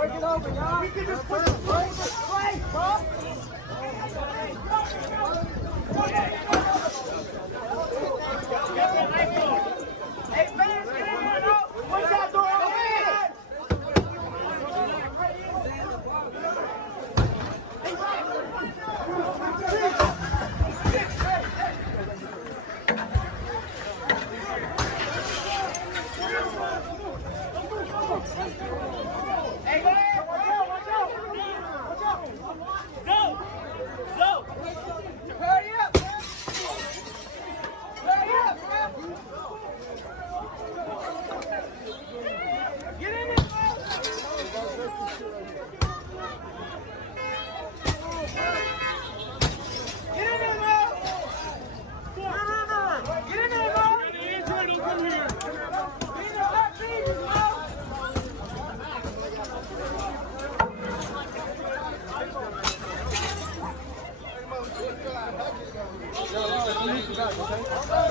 Work it over, y'all. We can just put it right this way, bro. Hey, fans, get in here, though. What y'all doing over here? Hey, go ahead. Watch out, watch out. Watch out. Go. Go. Hurry up, man. Hurry up, man. Get in there, man. Get in there, man. Get in there, man. Get in the hot seat, man. Yo,